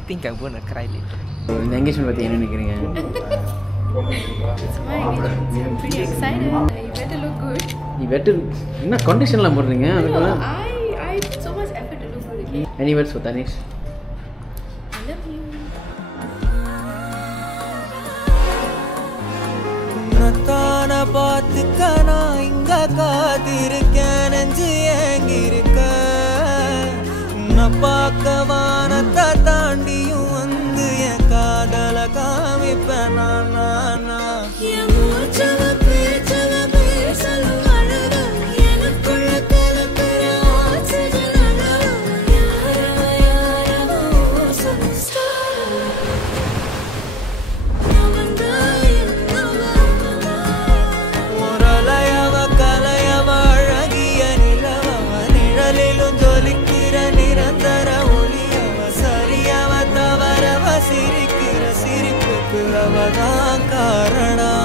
I think I'm going to cry later. இந்த engagement பற்றி என்ன நினைக்கிறீங்க? It's my engagement. I'm pretty excited. You better look good. நீ better என்ன கண்டிஷன்லாம் போடுறீங்க? அதுக்கெல்லாம் I put so much effort to look good. Okay? Any words for Tanish? I love you. நத்தான பார்த்துக்க நான் இங்க காத்திருக்கேன் நெஞ்சு ஏங்கிருக்க உன்னை பார்க்க வானத்தை தாண்டியும் வந்து என் காதலை காமிப்பேன் நான் என் மூச்சவ பேச்சவ பேசலும் அழகா எனக்குள்ள கலக்கிற ஆக்சிஜன் அளவா யாரவோ சூப்பர்ஸ்டார் ஒரலையவ கலையவ அழகிய நிலவவ நிழலிலும் ஜொலிக்கிற நிரந்தர ஒளியவ சரியவ தவறவ சிரிக்கிற சிரிப்புக்கு அவதான் காரணம்